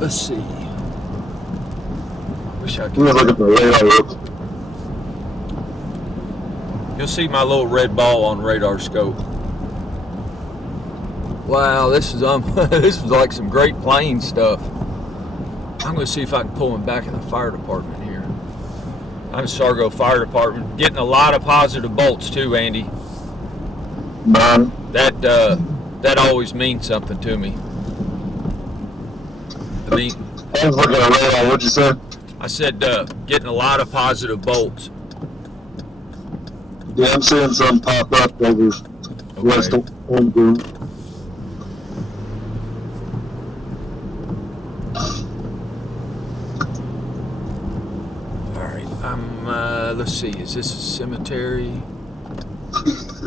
Let's see. Wish I You could. look at the radar. You'll see my little red ball on radar scope. Wow, this is this is like some great plane stuff. I'm going to see if I can pull him back in the fire department here. I'm Sargo Fire Department, getting a lot of positive bolts too, Andy. Man. That always means something to me. I mean, I was looking at radar. What'd you say? I said getting a lot of positive bolts. Yeah, I'm seeing some pop up over west of Owensboro. All right, let's see. Is this a cemetery?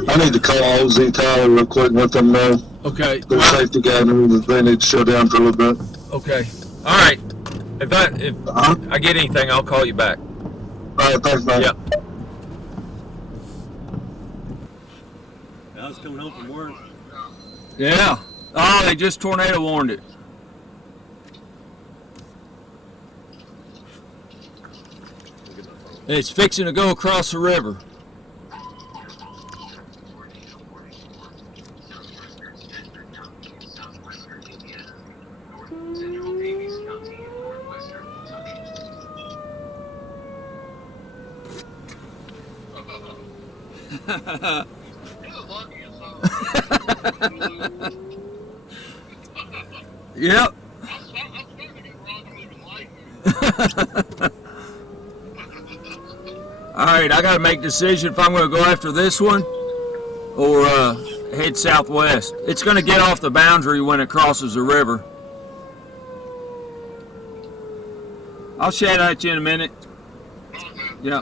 I need to call OZ Tyler real quick and let them know. Okay. Their safety guy knew that they need to shut down for a little bit. Okay. All right. If I get anything, I'll call you back. All right, thanks, man. Yep. I was coming home from work. Yeah. Oh, they just tornado warned it. It's fixing to go across the river. Yep. All right, I got to make a decision if I'm going to go after this one or head southwest. It's going to get off the boundary when it crosses the river. I'll chat at you in a minute. Yeah.